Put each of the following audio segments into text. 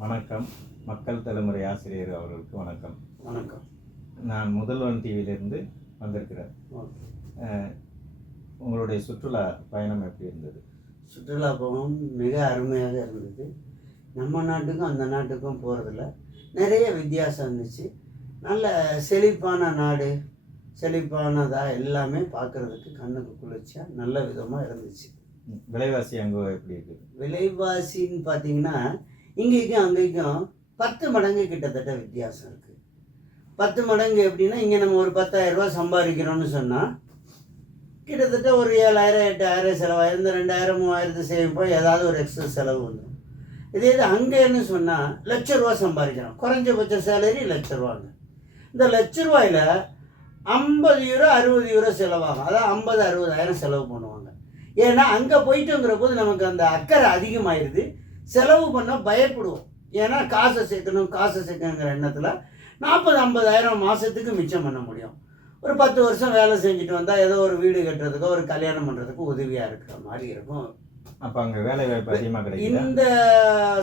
வணக்கம். மக்கள் தலைமுறை ஆசிரியர் அவர்களுக்கு வணக்கம். வணக்கம். நான் முதல்வன் டிவியிலிருந்து வந்திருக்கிறேன். உங்களுடைய சுற்றுலா பயணம் எப்படி இருந்தது? சுற்றுலா பயணம் மிக அருமையாக இருந்தது. நம்ம நாட்டுக்கும் அந்த நாட்டுக்கும் போகிறதுல நிறைய வித்தியாசம் இருந்துச்சு. நல்ல செழிப்பான நாடு, செழிப்பானதாக எல்லாமே பார்க்குறதுக்கு கண்ணுக்கு குளிர்ச்சியாக நல்ல விதமாக இருந்துச்சு. விலைவாசி அங்கே எப்படி இருக்குது? விலைவாசின்னு பார்த்தீங்கன்னா இங்கேக்கும் அங்கேக்கும் 10 மடங்கு கிட்டத்தட்ட வித்தியாசம் இருக்குது. 10 மடங்கு எப்படின்னா, இங்கே நம்ம ஒரு 10,000 ரூபா சம்பாதிக்கிறோம்னு சொன்னால் கிட்டத்தட்ட ஒரு 7,000 8,000 செலவாயிரும். இந்த 2,000 3,000 சேமிப்போம், ஏதாவது ஒரு எக்ஸ்ட்ரா செலவு வந்துடும். இதே இது அங்கேன்னு சொன்னால் ₹1,00,000 சம்பாதிக்கிறோம். குறைஞ்சபட்ச சேலரி ₹1,00,000. இந்த ₹1,00,000 €50 €60 செலவாகும். அதான் 50 60,000 செலவு பண்ணுவாங்க. ஏன்னா அங்கே போயிட்டுங்கிற போது நமக்கு அந்த அக்கறை அதிகமாகிடுது. செலவு பண்ண பயப்படுவோம். ஏன்னா காசை சேர்க்கணுங்கிற எண்ணத்தில் 40,000 50,000 மாதத்துக்கு மிச்சம் பண்ண முடியும். ஒரு 10 வருஷம் வேலை செஞ்சுட்டு வந்தால் ஏதோ ஒரு வீடு கட்டுறதுக்கோ ஒரு கல்யாணம் பண்ணுறதுக்கோ உதவியாக இருக்கிற மாதிரி இருக்கும். அப்போ அங்கே வேலை வாய்ப்பு அதிகமாக கிடைக்கும். இந்த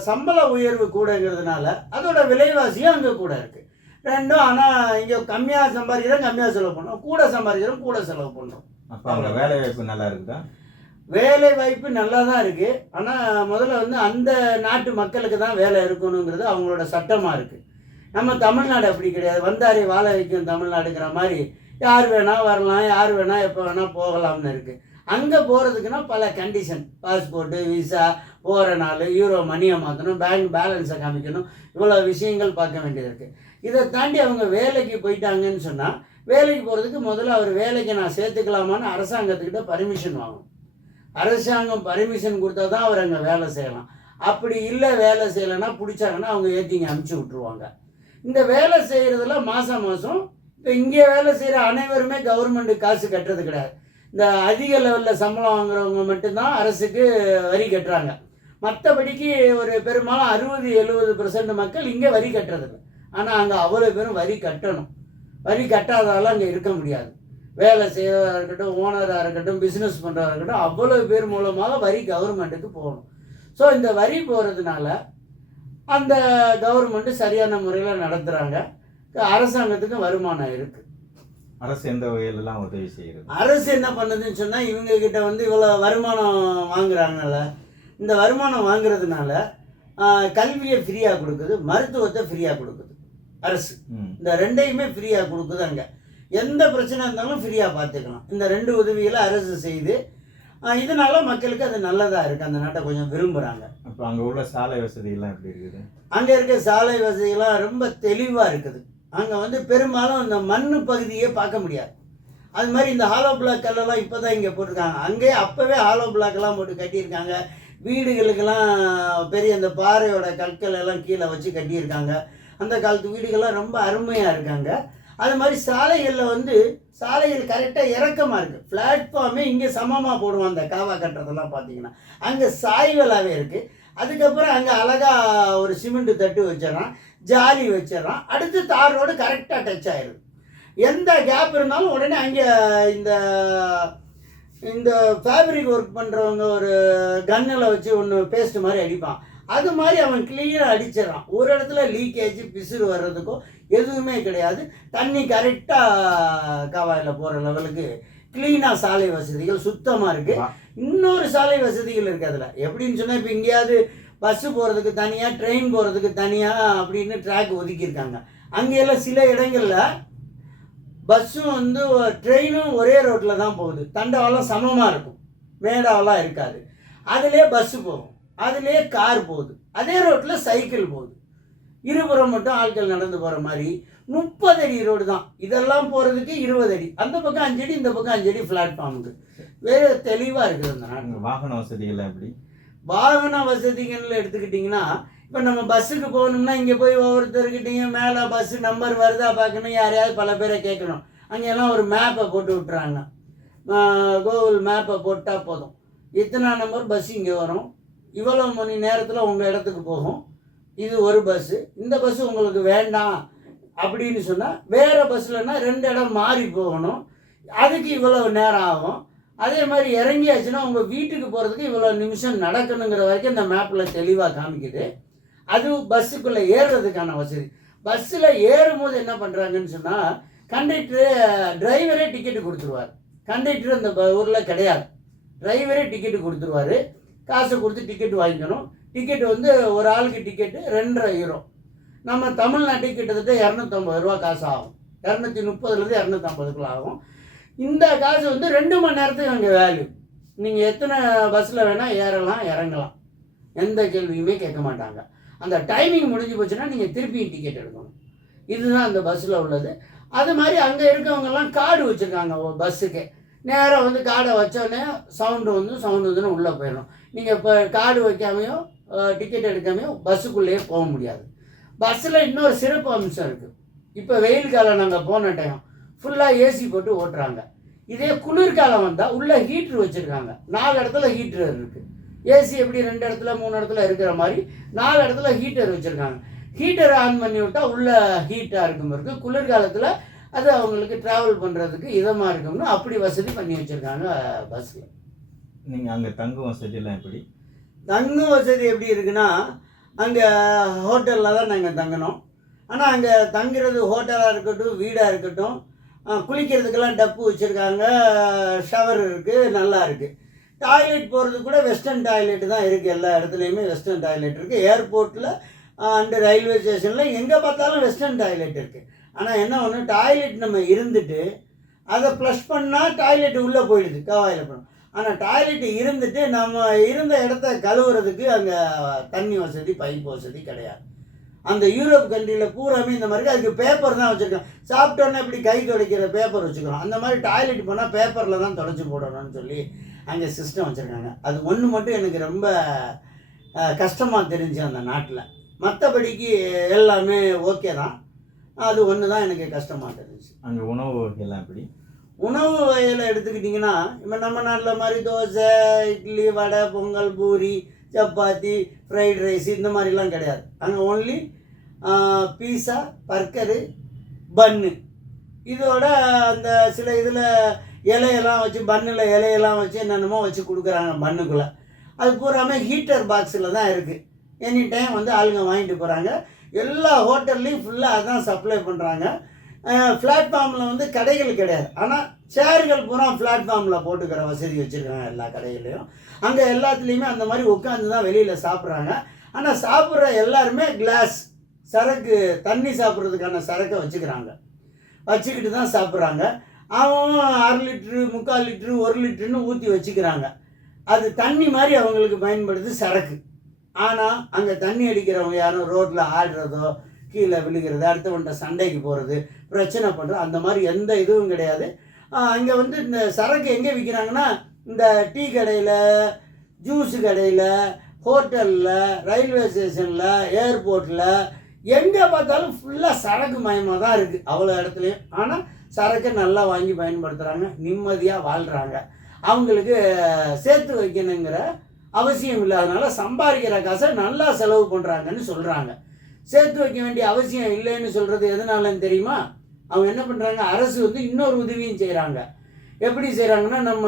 சம்பள உயர்வு கூடங்கிறதுனால அதோட விலைவாசியும் அங்கே கூட இருக்குது. ரெண்டும். ஆனால் இங்கே கம்மியாக சம்பாதிக்கிறோம், கம்மியாக செலவு பண்ணுறோம். கூட சம்பாதிக்கிறோம், கூட செலவு பண்ணுறோம். அப்போ அங்கே வேலை வாய்ப்பு நல்லா இருக்குதா? வேலை வாய்ப்பு நல்லா தான் இருக்குது. ஆனால் முதல்ல அந்த நாட்டு மக்களுக்கு தான் வேலை இருக்கணுங்கிறது அவங்களோட சட்டமாக இருக்குது. நம்ம தமிழ்நாடு அப்படி கிடையாது. வந்தாரை வாழ வைக்கும் தமிழ்நாடுங்கிற மாதிரி யார் வேணால் வரலாம், யார் வேணால் எப்போ வேணால் போகலாம்னு இருக்குது. அங்கே போகிறதுக்குன்னா பல கண்டிஷன், பாஸ்போர்ட்டு, விசா, போகிற நாள், யூரோ மணியை மாற்றணும், பேங்க் பேலன்ஸை காமிக்கணும், இவ்வளோ விஷயங்கள் பார்க்க வேண்டியது இருக்குது. இதை தாண்டி அவங்க வேலைக்கு போயிட்டாங்கன்னு சொன்னால் வேலைக்கு போகிறதுக்கு முதல்ல அவர் வேலைக்கு நான் சேர்த்துக்கலாமான்னு அரசாங்கத்துக்கிட்ட பர்மிஷன் வாங்கணும். அரசாங்கம் பர்மிஷன் கொடுத்தா தான் அவர் அங்கே வேலை செய்யலாம். அப்படி இல்லை, வேலை செய்யலைன்னா பிடிச்சாங்கன்னா அவங்க ஏற்றிங்க அனுப்பிச்சி விட்ருவாங்க. இந்த வேலை செய்கிறதுல மாதம் இப்போ இங்கே வேலை செய்கிற அனைவருமே கவர்மெண்ட்டு காசு கட்டுறது கிடையாது. இந்த அதிக லெவலில் சம்பளம் வாங்குறவங்க மட்டும்தான் அரசுக்கு வரி கட்டுறாங்க. மற்றபடிக்கு ஒரு பெரும்பாலும் 60-70% மக்கள் இங்கே வரி கட்டுறதில்லை. ஆனால் அங்கே அவ்வளோ பேரும் வரி கட்டணும். வரி கட்டாதால அங்கே இருக்க முடியாது. வேலை செய்கிறதா இருக்கட்டும், ஓனராக இருக்கட்டும், பிஸ்னஸ் பண்ணுறதா இருக்கட்டும், அவ்வளோ பேர் மூலமாக வரி கவர்மெண்ட்டுக்கு போகணும். ஸோ இந்த வரி போகிறதுனால அந்த கவர்மெண்ட்டு சரியான முறையில் நடத்துகிறாங்க. அரசாங்கத்துக்கு வருமானம் இருக்குது. அரசு எந்த வகையிலலாம் உதவி செய்கிறது? அரசு என்ன பண்ணுதுன்னு சொன்னால், இவங்கக்கிட்ட இவ்வளோ வருமானம் வாங்குறாங்கல்ல, இந்த வருமானம் வாங்குறதுனால கல்வியை ஃப்ரீயாக கொடுக்குது, மருத்துவத்தை ஃப்ரீயாக கொடுக்குது அரசு. இந்த ரெண்டையுமே ஃப்ரீயாக கொடுக்குது. அங்கே எந்த பிரச்சனை இருந்தாலும் ஃப்ரீயாக பார்த்துக்கலாம். இந்த 2 உதவிகளை அரசு செய்து இதனால மக்களுக்கு அது நல்லதாக இருக்குது. அந்த நாட்டை கொஞ்சம் விரும்புகிறாங்க. அப்போ அங்கே உள்ள சாலை வசதிகள்லாம் எப்படி இருக்குது? அங்கே இருக்க சாலை வசதிகள்லாம் ரொம்ப தெளிவாக இருக்குது. அங்கே பெரும்பாலும் அந்த மண் பகுதியே பார்க்க முடியாது. அது மாதிரி இந்த ஹாலோ பிளாக் கல்லெல்லாம் இப்போ தான் இங்கே போட்டிருக்காங்க. அங்கேயே அப்போவே ஹாலோ பிளாக்கெல்லாம் போட்டு கட்டியிருக்காங்க. வீடுகளுக்கெல்லாம் பெரிய அந்த பாறையோட கற்கள் எல்லாம் கீழே வச்சு கட்டியிருக்காங்க. அந்த காலத்து வீடுகள்லாம் ரொம்ப அருமையாக இருக்காங்க. அது மாதிரி சாலைகளில் சாலைகள் கரெக்டாக இறக்கமாக இருக்குது. பிளாட்ஃபார்மே இங்கே சமமாக போடுவோம். அந்த காவா கட்டுறதெல்லாம் பார்த்தீங்கன்னா அங்கே சாய்வலாகவே இருக்குது. அதுக்கப்புறம் அங்கே அழகாக ஒரு சிமெண்ட் தட்டு வச்சிடறான், ஜாலி வச்சிடறான். அடுத்து தார் ரோடு கரெக்டாக டச் ஆகிடுது. எந்த கேப் இருந்தாலும் உடனே அங்கே இந்த ஃபேப்ரிக் ஒர்க் பண்ணுறவங்க ஒரு கன்னில் வச்சு ஒன்று பேஸ்ட் மாதிரி அடிப்பான். அது மாதிரி அவன் கிளீனாக அடிச்சிடறான். ஒரு இடத்துல லீக்கேஜ் பிசுறு வர்றதுக்கோ எதுவுமே கிடையாது. தண்ணி கரெக்டாக காவாயில் போகிற லெவலுக்கு க்ளீனாக சாலை வசதிகள் சுத்தமாக இருக்குது. இன்னொரு சாலை வசதிகள் இருக்குது அதில். எப்படின்னு சொன்னால், இப்போ எங்கேயாவது பஸ்ஸு போகிறதுக்கு தனியாக, ட்ரெயின் போகிறதுக்கு தனியாக அப்படின்னு ட்ராக் ஒதுக்கியிருக்காங்க. அங்கேயெல்லாம் சில இடங்களில் பஸ்ஸும் ட்ரெயினும் ஒரே ரோட்டில் தான் போகுது. தண்டவாளம் சமமாக இருக்கும், மேடாவெல்லாம் இருக்காது. அதிலே பஸ்ஸு போகும், அதிலே கார் போகுது, அதே ரோட்டில் சைக்கிள் போகுது. இருபுறம் மட்டும் ஆட்கள் நடந்து போகிற மாதிரி 30 அடி ரோடு தான். இதெல்லாம் போகிறதுக்கு 20 அடி. அந்த பக்கம் 5 அடி, இந்த பக்கம் 5 அடி பிளாட்ஃபார்முக்கு. வேறு தெளிவாக இருக்குது அந்த நாடு. வாகன வசதிகள் எப்படி? வாகன வசதிகள் எடுத்துக்கிட்டிங்கன்னா, இப்போ நம்ம பஸ்ஸுக்கு போகணும்னா இங்கே போய் ஒவ்வொருத்தருக்கிட்டையும் மேலே பஸ்ஸு நம்பர் வருதா பார்க்கணும், யாரையாவது பல பேரை கேட்கணும். அங்கெல்லாம் ஒரு மேப்பை போட்டு விட்டுறாங்க. கூகுள் மேப்பை போட்டால் போதும், இத்தனை நம்பர் பஸ் இங்கே வரும், இவ்வளோ மணி நேரத்தில் உங்கள் இடத்துக்கு போகும், இது ஒரு பஸ்ஸு, இந்த பஸ்ஸு உங்களுக்கு வேண்டாம் அப்படின்னு சொன்னால் வேறு பஸ்ஸில்னா 2 இடம் மாறி போகணும், அதுக்கு இவ்வளோ நேரம் ஆகும். அதே மாதிரி இறங்கியாச்சுன்னா உங்கள் வீட்டுக்கு போகிறதுக்கு இவ்வளோ நிமிஷம் நடக்கணுங்கிற வரைக்கும் இந்த மேப்பில் தெளிவாக காமிக்குது. அது பஸ்ஸுக்குள்ளே ஏறுறதுக்கான வசதி. பஸ்ஸில் ஏறும்போது என்ன பண்ணுறாங்கன்னு சொன்னால், கண்டக்டரு டிரைவரே டிக்கெட்டு கொடுத்துருவார். கண்டக்டர் அந்த ஊரில் கிடையாது, டிரைவரே டிக்கெட்டு கொடுத்துருவார். காசை கொடுத்து டிக்கெட் வாங்கிக்கணும். டிக்கெட்டு வந்து ஒரு ஆளுக்கு டிக்கெட்டு 2.5 யூரோ. நம்ம தமிழ்நாட்டுக்கு கிட்டத்தட்ட 250 ரூபா காசு ஆகும். 230லேருந்து 250க்குள்ள ஆகும். இந்த காசு வந்து 2 மணி நேரத்துக்கு அங்கே வேல்யூ. நீங்கள் எத்தனை பஸ்ஸில் வேணால் ஏறலாம் இறங்கலாம், எந்த கேள்வியுமே கேட்க மாட்டாங்க. அந்த டைமிங் முடிஞ்சு போச்சுன்னா நீங்கள் திருப்பியும் டிக்கெட் எடுக்கணும். இதுதான் அந்த பஸ்ஸில் உள்ளது. அது மாதிரி அங்கே இருக்கவங்கெல்லாம் கார்டு வச்சுருக்காங்க பஸ்ஸுக்கு. நேராக வந்து கார்டை வச்சோடனே சவுண்டு வந்துன்னு உள்ளே போயிடணும். நீங்கள் இப்போ கார்டு வைக்காமையோ டிக்கெட் எடுக்காமையோ பஸ்ஸுக்குள்ளேயே போக முடியாது. பஸ்ஸில் இன்னொரு சிறப்பு அம்சம் இருக்குது. இப்போ வெயில் காலம் நாங்கள் போன டைம் ஃபுல்லாக ஏசி போட்டு ஓட்டுறாங்க. இதே குளிர்காலம் வந்தால் உள்ளே ஹீட்ரு வச்சுருக்காங்க. 4 இடத்துல ஹீட்ரு இருக்குது. ஏசி எப்படி 2 இடத்துல 3 இடத்துல இருக்கிற மாதிரி 4 இடத்துல ஹீட்டர் வச்சுருக்காங்க. ஹீட்டர் ஆன் பண்ணி விட்டால் உள்ளே ஹீட்டாக இருக்கும் இருக்குது. குளிர்காலத்தில் அது அவங்களுக்கு ட்ராவல் பண்ணுறதுக்கு இதமாக இருக்கும்னு அப்படி வசதி பண்ணி வச்சுருக்காங்க பஸ்ஸில். நீங்கள் அங்கே தங்கும் வசதியெல்லாம் எப்படி? தங்கும் வசதி எப்படி இருக்குன்னா, அங்கே ஹோட்டலில் தான் நாங்கள் தங்கினோம். ஆனால் அங்கே தங்குறது ஹோட்டலாக இருக்கட்டும் வீடாக இருக்கட்டும், குளிக்கிறதுக்கெல்லாம் டப்பு வச்சுருக்காங்க, ஷவர் இருக்குது, நல்லா இருக்குது. டாய்லெட் போகிறது கூட வெஸ்டர்ன் டாய்லெட்டு தான் இருக்குது. எல்லா இடத்துலையுமே வெஸ்டர்ன் டாய்லெட் இருக்குது. ஏர்போர்ட்டில் அண்டு ரயில்வே ஸ்டேஷனில் எங்கே பார்த்தாலும் வெஸ்டர்ன் டாய்லெட் இருக்குது. ஆனால் என்ன ஒன்று, டாய்லெட் நம்ம இருந்துட்டு அதை ப்ளஷ் பண்ணால் டாய்லெட் உள்ளே போயிடுது, கவாயில் பண்ணணும். ஆனால் டாய்லெட் இருந்துட்டு நம்ம இருந்த இடத்த கழுவுறதுக்கு அங்கே தண்ணி வசதி, பைப் வசதி கிடையாது. அந்த யூரோப் கண்ட்ரியில் பூராமே இந்த மாதிரி அதுக்கு பேப்பர் தான் வச்சுருக்கோம். சாப்பிட்டோன்னே இப்படி கை துடைக்கிற பேப்பர் வச்சுக்கிறோம். அந்த மாதிரி டாய்லெட் போனால் பேப்பரில் தான் துடைச்சி போடணும்னு சொல்லி அங்கே சிஸ்டம் வச்சுருக்காங்க. அது ஒன்று மட்டும் எனக்கு ரொம்ப கஷ்டமாக தெரிஞ்சு அந்த நாட்டில். மற்றபடிக்கு எல்லாமே ஓகே தான். அது ஒன்று தான் எனக்கு கஷ்டமாக தெரிஞ்சு. அங்கே உணவு வகையெல்லாம் எப்படி? உணவு வகையில் எடுத்துக்கிட்டிங்கன்னா, இப்போ நம்ம நாட்டில் மாதிரி தோசை, இட்லி, வடை, பொங்கல், பூரி, சப்பாத்தி, ஃப்ரைட் ரைஸ் இந்த மாதிரிலாம் கிடையாது. அங்கே ஓன்லி பீஸா, பர்கரு, பன்னு. இதோட அந்த சில இதில் இலையெல்லாம் வச்சு, பன்னில் இலையெல்லாம் வச்சு என்னென்னமோ வச்சு கொடுக்குறாங்க பன்னுக்குள்ளே. அது பூராமே ஹீட்டர் பாக்ஸில் தான் இருக்குது. எனி டைம் வந்து ஆளுங்க வாங்கிட்டு போகிறாங்க. எல்லா ஹோட்டல்லையும் ஃபுல்லாக அதான் சப்ளை பண்ணுறாங்க. பிளாட்ஃபார்மில் வந்து கடைகள் கிடையாது. ஆனால் சேர்கள் பூரா பிளாட்ஃபார்மில் போட்டுக்கிற வசதி வச்சுருக்காங்க எல்லா கடைகள்லையும். அங்கே எல்லாத்துலேயுமே அந்த மாதிரி உட்காந்து தான் வெளியில் சாப்பிட்றாங்க. ஆனால் சாப்பிட்ற எல்லாருமே கிளாஸ் சரக்கு, தண்ணி சாப்பிட்றதுக்கான சரக்கை வச்சுக்கிட்டு தான் சாப்பிட்றாங்க. அவன் 1/2 லிட்ரு, 3/4 லிட்ரு, 1 லிட்டருன்னு ஊற்றி வச்சுக்கிறாங்க. அது தண்ணி மாதிரி அவங்களுக்கு பயன்படுது சரக்கு. ஆனால் அங்கே தண்ணி அடிக்கிறவங்க யாரும் ரோட்டில் ஆடுறதோ, கீழே விழுகிறது, அடுத்தவன்ட்ட சண்டைக்கு போகிறது, பிரச்சனை பண்ணுறது, அந்த மாதிரி எந்த இதுவும் கிடையாது. அங்கே வந்து இந்த சரக்கு எங்கே விற்கிறாங்கன்னா, இந்த டீ கடையில், ஜூஸு கடையில், ஹோட்டலில், ரயில்வே ஸ்டேஷனில், ஏர்போர்ட்டில், எங்கே பார்த்தாலும் ஃபுல்லாக சரக்கு மயமாக தான் இருக்குது அவ்வளோ இடத்துலையும். ஆனால் சரக்கை நல்லா வாங்கி பயன்படுத்துகிறாங்க, நிம்மதியாக வாழ்கிறாங்க. அவங்களுக்கு சேர்த்து வைக்கணுங்கிற அவசியம் இல்லாதனால சம்பாதிக்கிற காசை நல்லா செலவு பண்ணுறாங்கன்னு சொல்கிறாங்க. சேர்த்து வைக்க வேண்டிய அவசியம் இல்லைன்னு சொல்கிறது எதனாலன்னு தெரியுமா? அவங்க என்ன பண்ணுறாங்க, அரசு வந்து இன்னொரு உதவியும் செய்கிறாங்க. எப்படி செய்கிறாங்கன்னா, நம்ம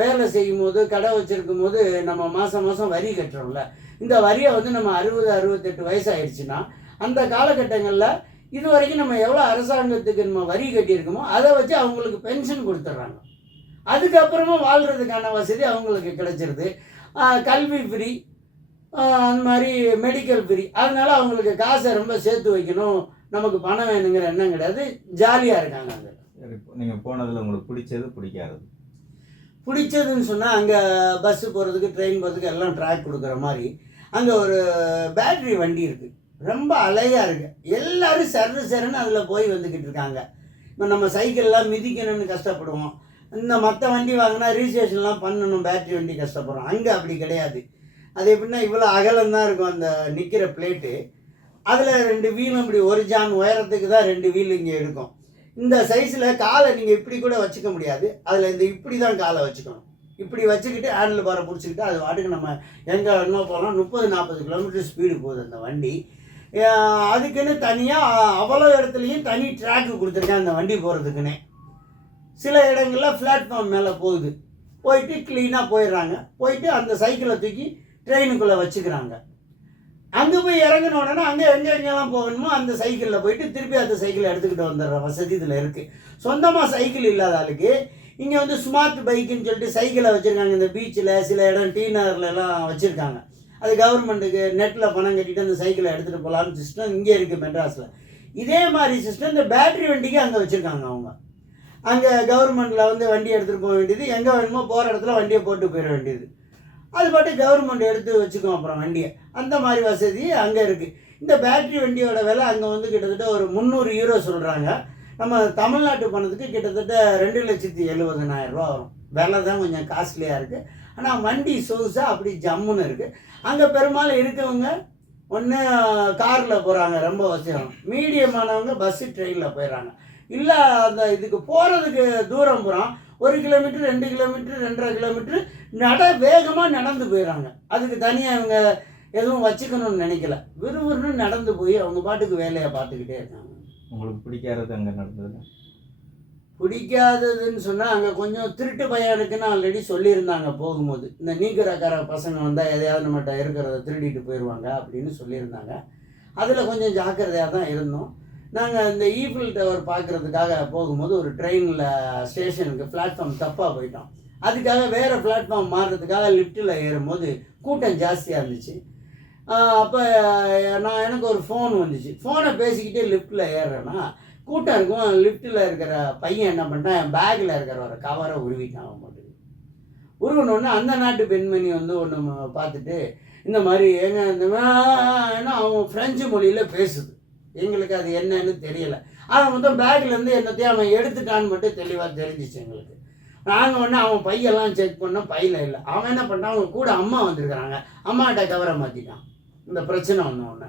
வேலை செய்யும் போது, கடை வச்சுருக்கும் போது நம்ம மாதம் வரி கட்டுறோம்ல, இந்த வரியை வந்து நம்ம 60-68 வயசாகிடுச்சுன்னா அந்த காலகட்டங்களில் இது வரைக்கும் நம்ம எவ்வளோ அரசாங்கத்துக்கு நம்ம வரி கட்டியிருக்கோமோ அதை வச்சு அவங்களுக்கு பென்ஷன் கொடுத்துட்றாங்க. அதுக்கப்புறமா வாழ்கிறதுக்கான வசதி அவங்களுக்கு கிடைச்சிருது. கல்வி ஃப்ரீ, அந்த மாதிரி மெடிக்கல் ஃப்ரீ. அதனால் அவங்களுக்கு காசை ரொம்ப சேர்த்து வைக்கணும், நமக்கு பணம் வேணுங்கிற எண்ணம் கிடையாது. ஜாலியாக இருக்காங்க. அங்கே நீங்கள் போனதில் உங்களுக்கு பிடிச்சது, பிடிக்காதது? பிடிச்சதுன்னு சொன்னால், அங்கே பஸ்ஸு போகிறதுக்கு, ட்ரெயின் போகிறதுக்கு எல்லாம் ட்ராக் கொடுக்குற மாதிரி அங்கே ஒரு பேட்ரி வண்டி இருக்குது. ரொம்ப அலையாக இருக்குது. எல்லோரும் சருன்னு அதில் போய் வந்துக்கிட்டு இருக்காங்க. இப்போ நம்ம சைக்கிள்லாம் மிதிக்கணும்னு கஷ்டப்படுவோம். இந்த மற்ற வண்டி வாங்கினா ரிஜிஸ்ட்ரேஷன்லாம் பண்ணணும், பேட்ரி வண்டி கஷ்டப்படுறோம். அங்கே அப்படி கிடையாது. அது எப்படின்னா, இவ்வளோ அகலம்தான் இருக்கும் அந்த நிற்கிற பிளேட்டு. அதில் 2 வீலும் இப்படி 1 ஜான் உயரத்துக்கு தான் 2 வீல் இங்கே இருக்கும். இந்த சைஸில் காலை நீங்கள் இப்படி கூட வச்சுக்க முடியாது. அதில் இந்த இப்படி தான் காலை வச்சுக்கணும். இப்படி வச்சுக்கிட்டு ஹேண்டில் பாரை பிடிச்சிக்கிட்டு அது வாட்டுக்கு நம்ம எங்கே இன்னும் போகலாம். 30-40 கிலோமீட்டர் ஸ்பீடு போகுது அந்த வண்டி. அதுக்குன்னு தனியாக அவ்வளோ இடத்துலையும் தனி ட்ராக்கு கொடுத்துருக்கேன் அந்த வண்டி போகிறதுக்குன்னே. சில இடங்களில் பிளாட்ஃபார்ம் மேலே போகுது, போயிட்டு க்ளீனாக போயிடுறாங்க. போயிட்டு அந்த சைக்கிளை தூக்கி ட்ரெயினுக்குள்ளே வச்சுக்கிறாங்க. அங்கே போய் இறங்கின உடனே அங்கே எங்கெல்லாம் போகணுமோ அந்த சைக்கிளில் போயிட்டு திருப்பி அந்த சைக்கிளை எடுத்துக்கிட்டு வந்துடுற வசதி இதில் இருக்குது. சொந்தமாக சைக்கிள் இல்லாத ஆளுக்கு இங்கே வந்து ஸ்மார்ட் பைக்குன்னு சொல்லிட்டு சைக்கிளை வச்சுருக்காங்க. இந்த பீச்சில் சில இடம் டீ நகர்லாம் வச்சுருக்காங்க. அது கவர்மெண்ட்டுக்கு நெட்டில் பணம் கட்டிட்டு அந்த சைக்கிளை எடுத்துகிட்டு போகலான்னு சிஸ்டம் இங்கே இருக்குது மெட்ராஸில். இதே மாதிரி சிஸ்டம் இந்த பேட்ரி வண்டிக்கு அங்கே வச்சுருக்காங்க. அவங்க அங்கே கவர்மெண்ட்டில் வந்து வண்டி எடுத்துகிட்டு போக வேண்டியது, எங்கே வேணுமோ போகிற இடத்துல வண்டியை போட்டு போயிட வேண்டியது. அது பாட்டு கவர்மெண்ட் எடுத்து வச்சுக்கோம் அப்புறம் வண்டியை. அந்த மாதிரி வசதி அங்கே இருக்குது. இந்த பேட்ரி வண்டியோட விலை அங்கே வந்து கிட்டத்தட்ட ஒரு 300 யூரோ சொல்கிறாங்க. நம்ம தமிழ்நாட்டு பணத்துக்கு கிட்டத்தட்ட 2,70,000 வரும். விலை தான் கொஞ்சம் காஸ்ட்லியாக இருக்குது. ஆனால் வண்டி சொகுசாக அப்படி ஜம்முன்னு இருக்குது. அங்கே பெரும்பாலும் இருக்கவங்க ஒன்று காரில் போகிறாங்க, ரொம்ப வசதியான. மீடியமானவங்க பஸ்ஸு ட்ரெயினில் போயிடுறாங்க. இல்லை அந்த இதுக்கு போகிறதுக்கு தூரம் போகிறான் 1 கிலோமீட்டர் 2 கிலோமீட்டர் 2.5 கிலோமீட்டர் வேகமாக நடந்து போயிடுறாங்க. அதுக்கு தனியாக அவங்க எதுவும் வச்சுக்கணும்னு நினைக்கல. விறுவிறுன்னு நடந்து போய் அவங்க பாட்டுக்கு வேலையை பார்த்துக்கிட்டே இருக்காங்க. உங்களுக்கு பிடிக்காதது அங்கே நடந்தது? பிடிக்காததுன்னு சொன்னால் அங்கே கொஞ்சம் திருட்டு பையனுக்குன்னு ஆல்ரெடி சொல்லியிருந்தாங்க போகும்போது. இந்த நீக்கிறக்கார பசங்க வந்தால் எதையாவது நம்மகிட்ட இருக்கிறத திருடிட்டு போயிடுவாங்க அப்படின்னு சொல்லியிருந்தாங்க. அதில் கொஞ்சம் ஜாக்கிரதையாக தான் இருந்தோம். நாங்கள் இந்த ஈஃபில் டவர் பார்க்குறதுக்காக போகும்போது ஒரு ட்ரெயினில் ஸ்டேஷனுக்கு பிளாட்ஃபார்ம் தப்பாக போயிட்டோம். அதுக்காக வேறு பிளாட்ஃபார்ம் மாறுறதுக்காக லிஃப்ட்டில் ஏறும்போது கூட்டம் ஜாஸ்தியாக இருந்துச்சு. அப்போ எனக்கு ஒரு ஃபோன் வந்துச்சு. ஃபோனை பேசிக்கிட்டே லிஃப்ட்டில் ஏறுறேன்னா கூட்டம் இருக்கும். லிஃப்ட்டில் இருக்கிற பையன் என்ன பண்ணிட்டான், என் பேக்கில் இருக்கிற ஒரு கவரை உருவிட்டான். அவன் மட்டும் உருவினோடனே அந்த நாட்டு பெண்மணி வந்து ஒன்று பார்த்துட்டு இந்த மாதிரி ஏன்னா அவன் ஃப்ரெஞ்சு மொழியில் பேசுது. எங்களுக்கு அது என்னன்னு தெரியலை. அவன் மொத்தம் பேக்லேருந்து என்னத்தையும் அவன் எடுத்துட்டான்னு மட்டும் தெளிவாக தெரிஞ்சிச்சு எங்களுக்கு. நாங்கள் ஒன்று அவன் பையெல்லாம் செக் பண்ணோம், பையில் இல்லை. அவன் என்ன பண்ணிட்டான், அவங்க கூட அம்மா வந்திருக்கிறாங்க, அம்மாட்ட கவரை மாற்றிட்டான். இந்த பிரச்சனை ஒன்று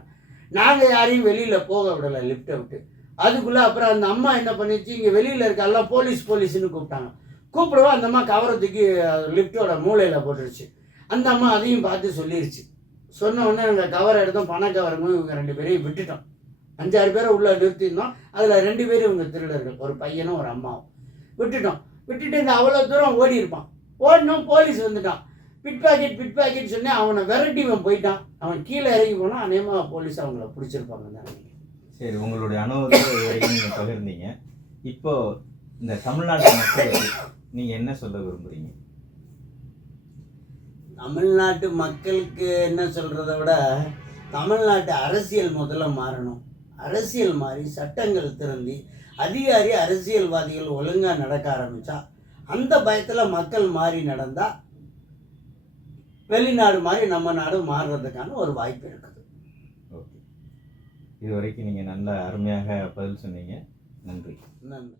நாங்கள் யாரையும் வெளியில் போக விடலை லிஃப்ட்டை விட்டு. அதுக்குள்ளே அப்புறம் அந்த அம்மா என்ன பண்ணிச்சு, இங்கே வெளியில் இருக்க எல்லாம் போலீஸ்னு கூப்பிட்டாங்க. கூப்பிடவோ அந்த அம்மா கவரை தூக்கி லிஃப்ட்டோட மூளையில் போட்டுருச்சு. அந்த அம்மா அதையும் பார்த்து சொல்லிருச்சு. சொன்ன உடனே நாங்கள் கவரை எடுத்தோம், பண கவருங்க. இவங்க 2 பேரையும் விட்டுட்டோம். 5-6 பேரை உள்ளே நிறுத்தியிருந்தோம். அதில் 2 பேரும் இவங்க திருடர்கள், ஒரு பையனும் ஒரு அம்மாவும். விட்டுட்டோம். விட்டுட்டு இந்த அவ்வளோ தூரம் ஓடி இருப்பான். ஓடினோம், போலீஸ் வந்துட்டான். பிட் பாக்கெட் சொன்னேன். அவனை விரட்டி இவன் போயிட்டான். அவன் கீழே இறங்கி போனால் அநேகமாக போலீஸ் அவங்கள பிடிச்சிருப்பாங்க தான் நினைக்கிறேன். சரி, உங்களுடைய அனுபவத்தை நீங்கள் பகிர்ந்தீங்க. இப்போ இந்த தமிழ்நாட்டு மக்களுக்கு நீங்கள் என்ன சொல்ல விரும்புகிறீங்க? தமிழ்நாட்டு மக்களுக்கு என்ன சொல்கிறத விட தமிழ்நாட்டு அரசியல் முதல்ல மாறணும். அரசியல் மாறி சட்டங்கள் திருந்தி அதிகாரி அரசியல்வாதிகள் ஒழுங்காக நடக்க ஆரம்பித்தா அந்த பயத்தில் மக்கள் மாறி நடந்தால் வெளிநாடு மாதிரி நம்ம நாடு மாறுறதுக்கான ஒரு வாய்ப்பு இருக்குது. ஓகே, இது வரைக்கும் நீங்கள் நல்ல அருமையாக பதில் சொன்னீங்க. நன்றி. நன்றி.